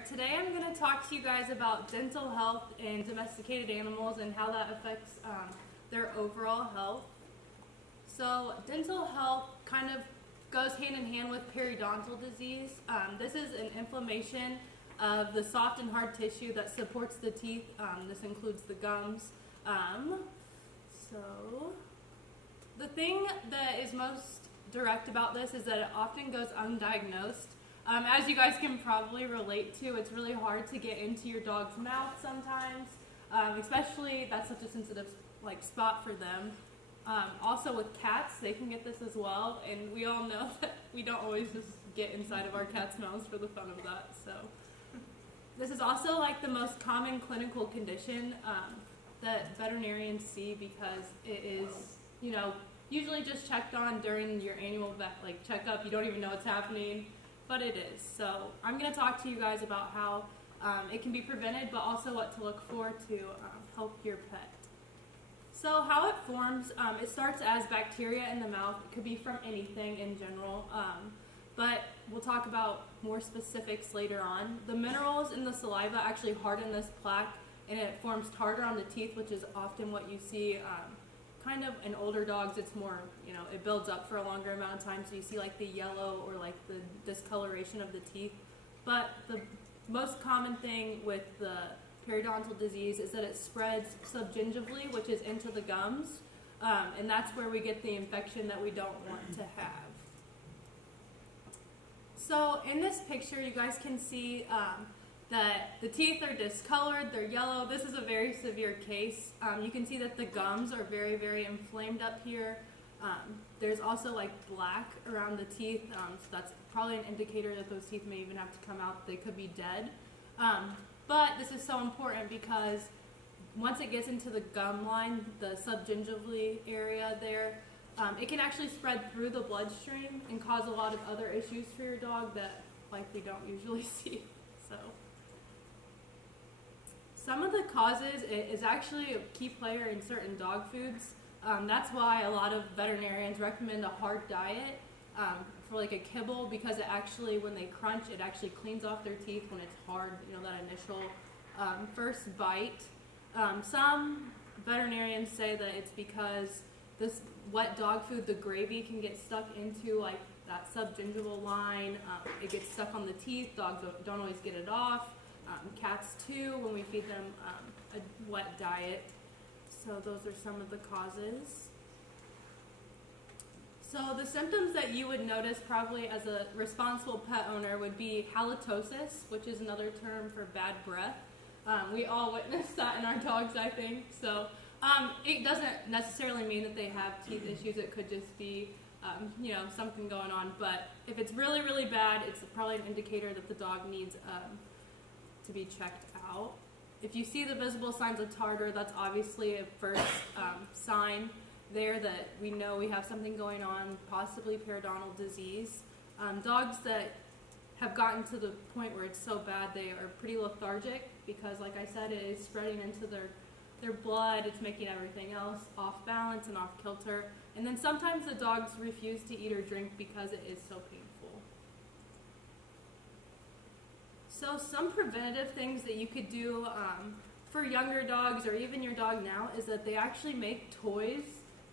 Alright, today I'm going to talk to you guys about dental health in domesticated animals and how that affects their overall health. So dental health kind of goes hand in hand with periodontal disease. This is an inflammation of the soft and hard tissue that supports the teeth. This includes the gums. So the thing that is most direct about this is that it often goes undiagnosed. As you guys can probably relate to, it's really hard to get into your dog's mouth sometimes, especially that's such a sensitive spot for them. Also with cats, they can get this as well, and we all know that we don't always just get inside of our cats' mouths for the fun of that. So this is also the most common clinical condition that veterinarians see because it is, usually just checked on during your annual vet checkup. You don't even know what's happening. But it is. So I'm going to talk to you guys about how it can be prevented, but also what to look for to help your pet. So how it forms, it starts as bacteria in the mouth. It could be from anything in general, but we'll talk about more specifics later on. The minerals in the saliva actually harden this plaque, and it forms tartar on the teeth, which is often what you see kind of in older dogs. It's more, it builds up for a longer amount of time, so you see the yellow or the discoloration of the teeth. But the most common thing with the periodontal disease is that it spreads subgingivally, which is into the gums, and that's where we get the infection that we don't want to have. So in this picture, you guys can see that the teeth are discolored, they're yellow. This is a very severe case. You can see that the gums are very, very inflamed up here. There's also black around the teeth, so that's probably an indicator that those teeth may even have to come out. They could be dead. But this is so important because once it gets into the gum line, the subgingivally area there, it can actually spread through the bloodstream and cause a lot of other issues for your dog that we don't usually see. So some of the causes is actually a key player in certain dog foods. That's why a lot of veterinarians recommend a hard diet for a kibble, because it actually, when they crunch, it actually cleans off their teeth when it's hard, that initial first bite. Some veterinarians say that it's because this wet dog food, the gravy, can get stuck into that subgingival line. It gets stuck on the teeth. Dogs don't always get it off. Cats too, when we feed them a wet diet. So those are some of the causes. So the symptoms that you would notice probably as a responsible pet owner would be halitosis, which is another term for bad breath. We all witness that in our dogs, I think. So it doesn't necessarily mean that they have teeth issues. It could just be something going on. But if it's really, really bad, it's probably an indicator that the dog needs to be checked out. If you see the visible signs of tartar, that's obviously a first sign there that we know we have something going on, possibly periodontal disease. Dogs that have gotten to the point where it's so bad they are pretty lethargic because, like I said, it is spreading into their blood. It's making everything else off balance and off kilter. And then sometimes the dogs refuse to eat or drink because it is so painful. So some preventative things that you could do for younger dogs or even your dog now is that they actually make toys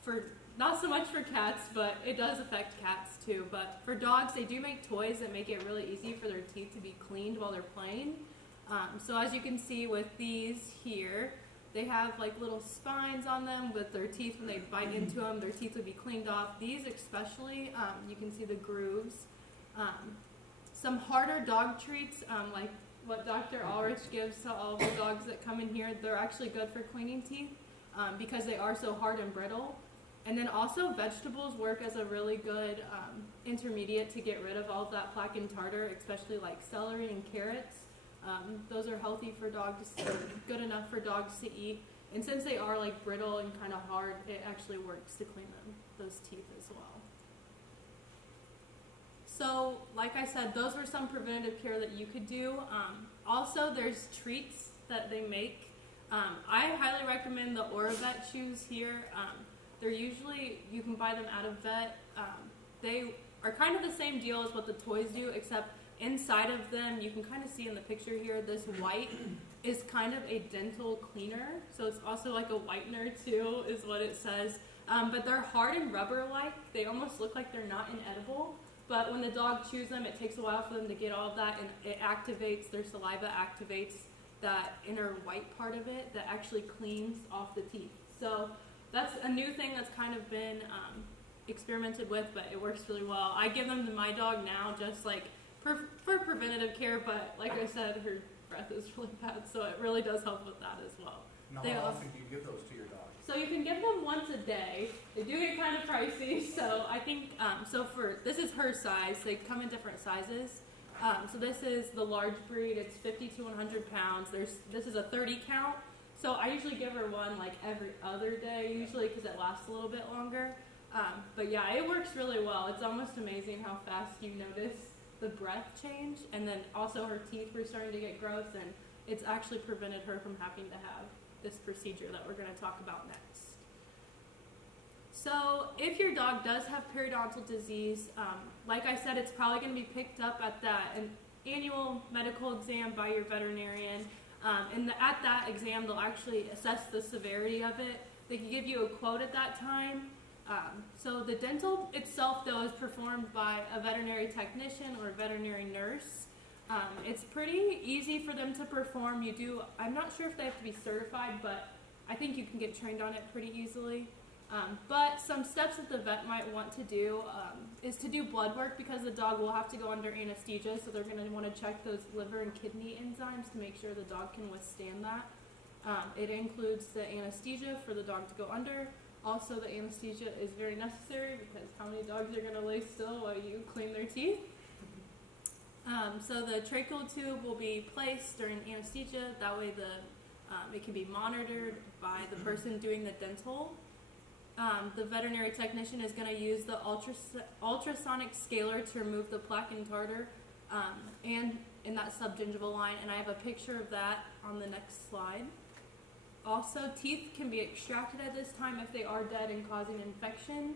for, not so much for cats, but it does affect cats too. But for dogs, they do make toys that make it really easy for their teeth to be cleaned while they're playing. So as you can see with these here, they have little spines on them with their teeth. When they bite into them, their teeth would be cleaned off. These especially, you can see the grooves. Some harder dog treats, like what Dr. Ulrich gives to all the dogs that come in here, they're actually good for cleaning teeth because they are so hard and brittle. And then also vegetables work as a really good intermediate to get rid of all of that plaque and tartar, especially celery and carrots. Those are healthy for dogs, good enough for dogs to eat. And since they are brittle and kind of hard, it actually works to clean those teeth as well. So, like I said, those were some preventative care that you could do. Also, there's treats that they make. I highly recommend the Oravet chews here. They're usually, you can buy them out of vet. They are kind of the same deal as what the toys do, except inside of them, you can kind of see in the picture here, this white is kind of a dental cleaner. So it's also like a whitener too, is what it says. But they're hard and rubber-like. They almost look like they're not inedible. But when the dog chews them, it takes a while for them to get all of that, and it activates, their saliva activates that inner white part of it that actually cleans off the teeth. So that's a new thing that's kind of been experimented with, but it works really well. I give them to my dog now just like for preventative care, but like I said, her breath is really bad, so it really does help with that as well. Now, how often do you give those to your dog? So you can give them once a day. They do get kind of pricey, so I think, this is her size. They come in different sizes. So this is the large breed. It's 50 to 100 pounds. This is a 30 count. So I usually give her one like every other day, usually because it lasts a little bit longer. But yeah, it works really well. It's almost amazing how fast you notice the breath change. And then also her teeth were starting to get gross, and it's actually prevented her from having to have this procedure that we're going to talk about next. So if your dog does have periodontal disease, like I said, it's probably going to be picked up at an annual medical exam by your veterinarian. At that exam, they'll actually assess the severity of it. They can give you a quote at that time. So the dental itself, though, is performed by a veterinary technician or a veterinary nurse. It's pretty easy for them to perform. I'm not sure if they have to be certified, but I think you can get trained on it pretty easily. But some steps that the vet might want to do is to do blood work, because the dog will have to go under anesthesia, so they're going to want to check those liver and kidney enzymes to make sure the dog can withstand that. It includes the anesthesia for the dog to go under. Also, the anesthesia is very necessary, because how many dogs are going to lay still while you clean their teeth? So the tracheal tube will be placed during anesthesia. That way it can be monitored by the person doing the dental. The veterinary technician is going to use the ultrasonic scaler to remove the plaque and tartar and in that subgingival line, and I have a picture of that on the next slide. Also, teeth can be extracted at this time if they are dead and causing infection.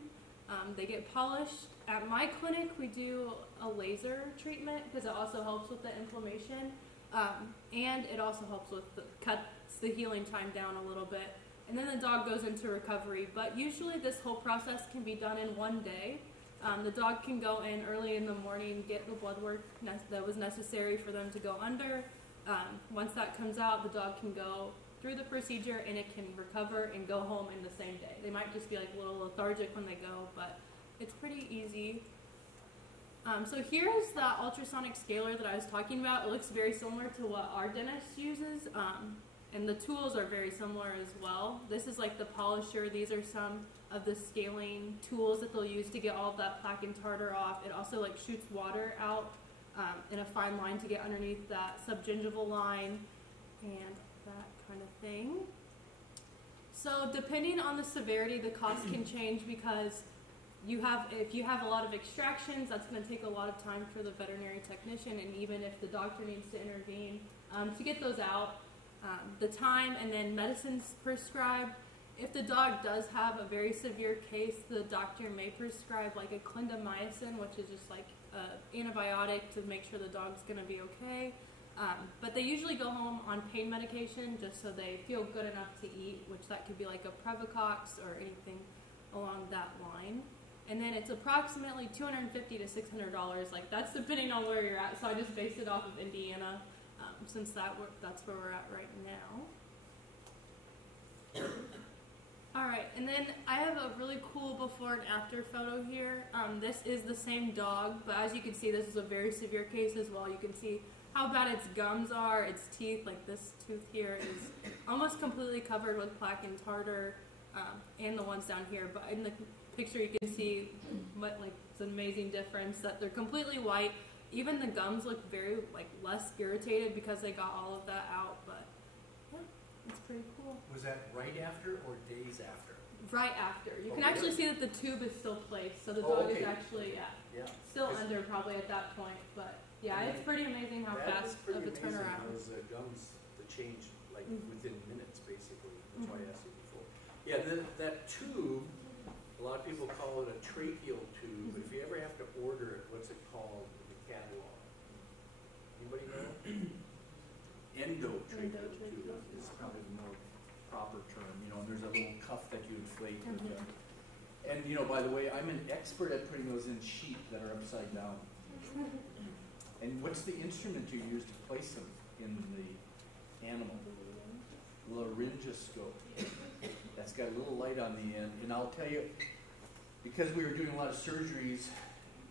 They get polished. At my clinic, we do a laser treatment because it also helps with the inflammation, and it also helps with cuts the healing time down a little bit. And then the dog goes into recovery. But usually this whole process can be done in one day. The dog can go in early in the morning, get the blood work that was necessary for them to go under. Once that comes out, the dog can go through the procedure and it can recover and go home in the same day. They might just be like a little lethargic when they go, but it's pretty easy. So here's that ultrasonic scaler that I was talking about. It looks very similar to what our dentist uses. And the tools are very similar as well. This is like the polisher. These are some of the scaling tools that they'll use to get all of that plaque and tartar off. It also like shoots water out in a fine line to get underneath that subgingival line and that kind of thing. So depending on the severity, the cost can change, because if you have a lot of extractions, that's going to take a lot of time for the veterinary technician, and even if the doctor needs to intervene to get those out. The time and then medicines prescribed. If the dog does have a very severe case, the doctor may prescribe like a clindamycin, which is just like an antibiotic to make sure the dog's going to be okay. But they usually go home on pain medication just so they feel good enough to eat, which that could be like a Previcox or anything along that line. And then it's approximately $250 to $600. Like, that's depending on where you're at. So I just based it off of Indiana, since that's where we're at right now. Alright, and then I have a really cool before and after photo here. This is the same dog, but as you can see, this is a very severe case as well. You can see how bad its gums are, its teeth. Like, this tooth here is almost completely covered with plaque and tartar, and the ones down here. But in the picture, you can see it's an amazing difference that they're completely white. Even the gums look very less irritated because they got all of that out. But yeah, it's pretty cool. Was that right after or days after? Right after. You can actually see that the tube is still placed, so the dog is actually still under probably at that point. But yeah, it's pretty amazing how fast of a turnaround. Those gums, the change within minutes, basically. That's why I asked you before. Yeah, that tube, a lot of people call it a tracheal tube. But if you ever have to order it, what's it called in the catalog? tube is probably the more proper term, you know, and there's a little cuff that you inflate with them. And, you know, by the way, I'm an expert at putting those in sheep that are upside down. And what's the instrument you use to place them in the animal? Laryngoscope. That's got a little light on the end. And I'll tell you, because we were doing a lot of surgeries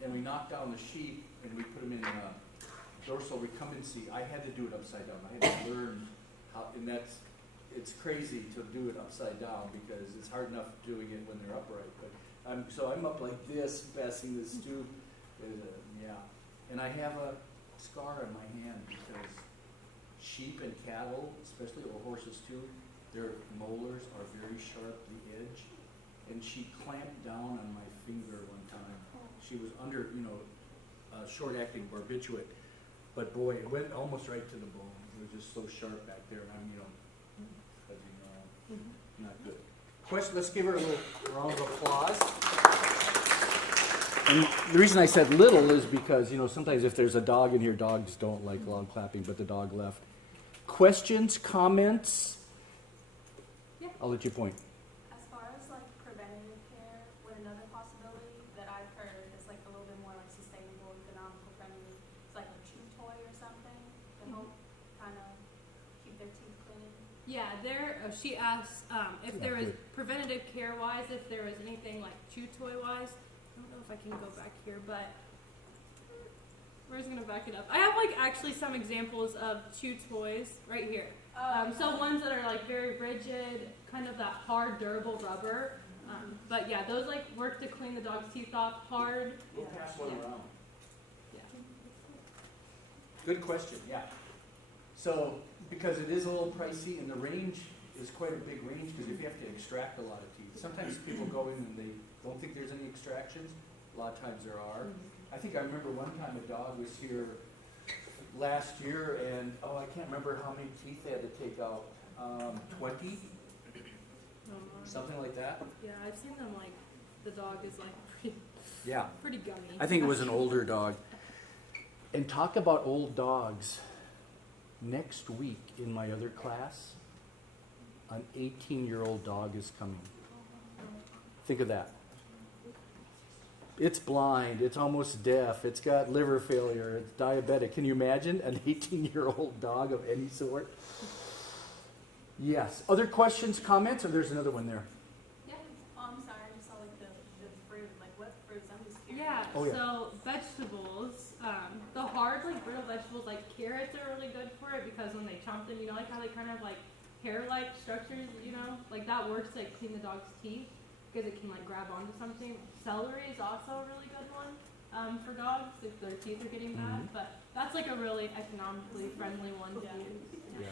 and we knocked down the sheep and we put them in dorsal recumbency, I had to do it upside down. I had to learn how, and it's crazy to do it upside down because it's hard enough doing it when they're upright. But so I'm up like this, passing this tube. Yeah. And I have a scar on my hand because sheep and cattle, especially, or horses too, their molars are very sharp, the edge. And she clamped down on my finger one time. She was under, you know, short-acting barbiturate. But boy, it went almost right to the bone. It was just so sharp back there, and I'm, you know, not good. Question, let's give her a little round of applause. And the reason I said little is because, you know, sometimes if there's a dog in here, dogs don't like loud clapping, but the dog left. Questions, comments? Yeah. I'll let you point. As far as like preventative care, with another possibility that I've heard is like a little bit more like sustainable, economical friendly, it's like a chew toy or something to help kind of keep their teeth clean. Yeah, she asked if there was preventative care wise, if there was anything like chew toy wise. I don't know if I can go back here, but we're just gonna back it up. I have like actually some examples of chew toys right here. So ones that are like very rigid, kind of that hard, durable rubber. But yeah, those like work to clean the dog's teeth off. Hard. We'll pass one around. Yeah. Good question, yeah. So, because it is a little pricey and the range is quite a big range because if you have to extract a lot of teeth. Sometimes people go in and they don't think there's any extractions. A lot of times there are. I think I remember one time a dog was here last year and, I can't remember how many teeth they had to take out. 20? Something like that? Yeah, I've seen them like, the dog is like pretty gummy. I think it was an older dog. And talk about old dogs. Next week in my other class, an 18-year-old dog is coming. Think of that. It's blind, it's almost deaf, it's got liver failure, it's diabetic. Can you imagine an 18-year-old dog of any sort? Yes. Other questions, comments, or there's another one there? Yeah. Oh, I'm sorry. I just saw like the fruit. Like what fruits? I'm just curious. Yeah. Oh, yeah. So vegetables, the hard like brittle vegetables like carrots are really good for it because when they chomp them, you know, like how they kind of like hair-like structures, you know, like that works to like, clean the dog's teeth because it can like grab onto something. Celery is also a really good one for dogs if their teeth are getting bad, but that's like a really economically friendly one to use. Yeah.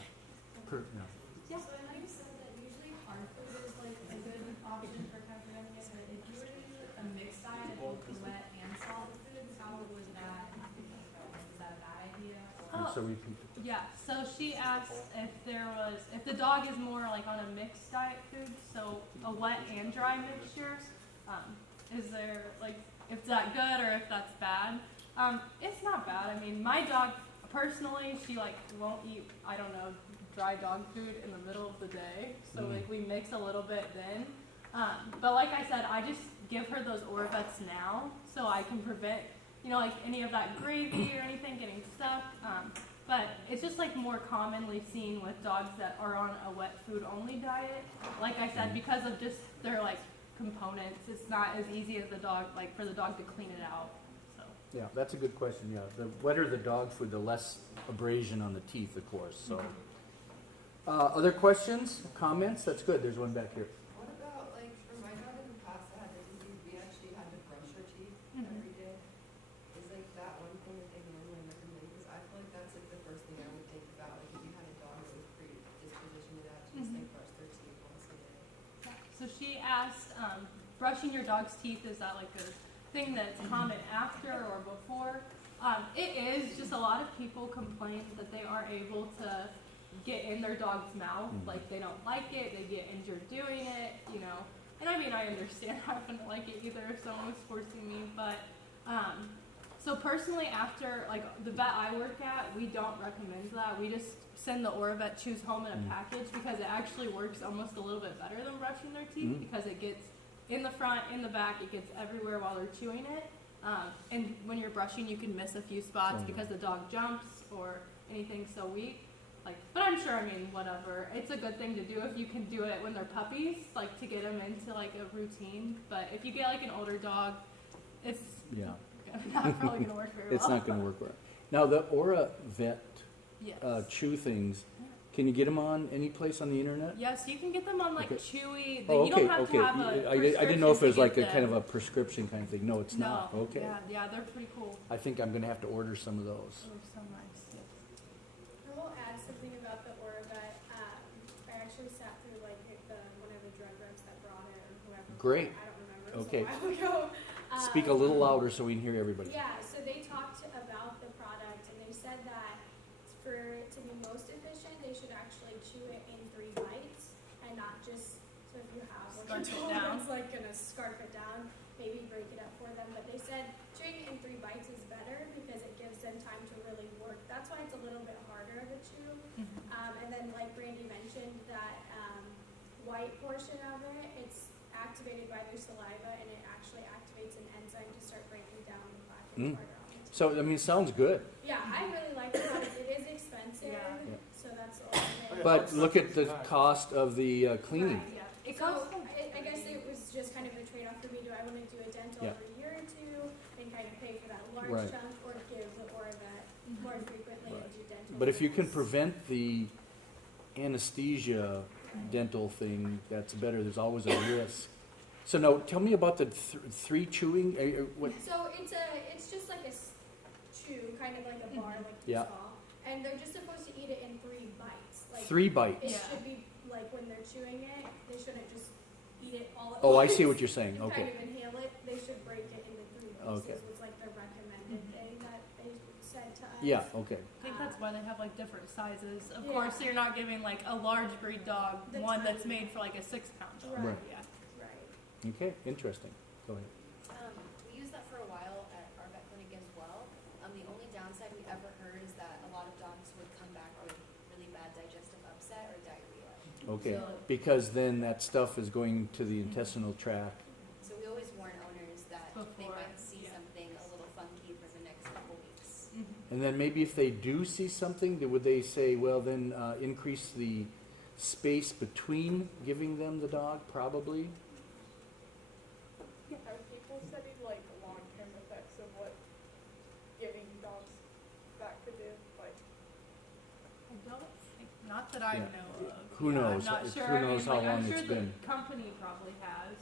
Yeah. So I know you said that usually hard food is like a good option for kind of preventing it, but if you were to use a mixed diet of both wet and solid foods, how would that? Is that a bad idea? So repeat it. Yeah, so she asked if the dog is more like on a mixed diet food, so a wet and dry mixture, is there like, if that good or if that's bad? It's not bad. I mean, my dog, personally, she like won't eat, I don't know, dry dog food in the middle of the day, so like we mix a little bit then. But like I said, I just give her those Orvets now, so I can prevent, you know, like any of that gravy or anything getting stuck. But it's just like more commonly seen with dogs that are on a wet food only diet. Like I said, because of just their like components, it's not as easy as the dog, like for the dog to clean it out. So. Yeah, that's a good question. Yeah, the wetter the dog food, the less abrasion on the teeth, of course. So, other questions, comments? That's good. There's one back here. What about, like, for my dog in the past that had the disease, we actually had to brush her teeth every day. Is, like, that one thing that they normally recommend? Because I feel like that's, like, the first thing I would think about. Like, if you had a dog that was predispositioned to that, to just, like, brush their teeth once a day. So she asked, brushing your dog's teeth, is that like a thing that's common after or before? It is. Just a lot of people complain that they aren't able to get in their dog's mouth, like they don't like it, they get injured doing it, you know. And I mean, I understand I wouldn't like it either if someone was forcing me, but So personally, after like the vet I work at, we don't recommend that. We just send the OraVet chews home in a package because it actually works almost a little bit better than brushing their teeth because it gets in the front, in the back, it gets everywhere while they're chewing it. And when you're brushing, you can miss a few spots because the dog jumps or anything. So but I'm sure, I mean, whatever. It's a good thing to do if you can do it when they're puppies, like to get them into like a routine. But if you get like an older dog, it's not probably going to work very well. It's not going to work well. Now, the OraVet chew things, can you get them on any place on the internet? Yes, you can get them on like Chewy. Oh, You don't have to have a I didn't know if it was like a prescription to get kind of them. a prescription kind of thing. No, it's not. No. Okay. Yeah, they're pretty cool. I think I'm going to have to order some of those. They're so nice. I will add something about the OraVet. I actually sat through like one of the drug reps that brought it or whoever. Great. I don't remember. It was Okay. a while ago. Speak a little louder so we can hear everybody. Yeah, so they talked about the product and they said that for it to be most efficient, they should actually chew it in 3 bites and not just, so if you have like Scarf a it dog down. that's like gonna scarf it down, maybe break it up for them. But they said chewing it in 3 bites is better because it gives them time to really work. That's why it's a little bit harder of a chew. And then like Brandy mentioned, that white portion of it, it's activated by their saliva and it actually activates an enzyme to start breaking down the plaque harder on it. So, I mean, sounds good. Yeah, I really like the product. It is expensive, so that's the only thing. But look at the cost of the cleaning. Right, yeah. It So costs I guess it was just kind of a trade-off for me. Do I want to do a dental every year or two and kind of pay for that large Right. chunk, or give the OraVet more frequently and do dental? But if you can visits? prevent the anesthesia dental thing, that's better. There's always a risk. So now, tell me about the 3 chewing. What? So it's just like a chew, kind of like a bar, like you Yeah. saw, and they're just supposed to eat it in 3 bites. Like 3 bites. it Yeah. should be like when they're chewing it, they shouldn't just eat it all at Oh, I once. see what you're saying. And Okay. kind of inhale it. They should break it into 3 pieces. Okay. Was like the recommended thing that they said to us. Yeah. Okay. I think that's why they have like different sizes. Of Yeah. course, so you're not giving like a large breed dog The one that's tiny- made for like a 6-pound dog. Right. Yeah. Right. Okay. Interesting. Go ahead. We used that for a while at our vet clinic as well. The only downside we ever heard is that a lot of dogs would come back with really bad digestive upset or diarrhea. Okay. So- Because then that stuff is going to the intestinal tract. So we always warn owners that they Before, might see yeah. something a little funky for the next couple weeks. And then maybe if they do see something, would they say, well, then increase the space between giving them the dog? Probably. Have people studied like long-term effects of what giving dogs that could do? Like, I don't think, not that I Yeah. know of. Who Yeah, knows? I'm not sure. Who knows how I'm long sure it's the been. company probably has.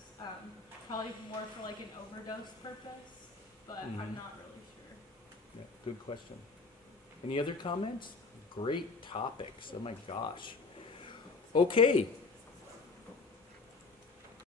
Probably more for like an overdose purpose, but I'm Mhm. not really sure. Yeah, good question. Any other comments? Great topics. Oh my gosh. Okay,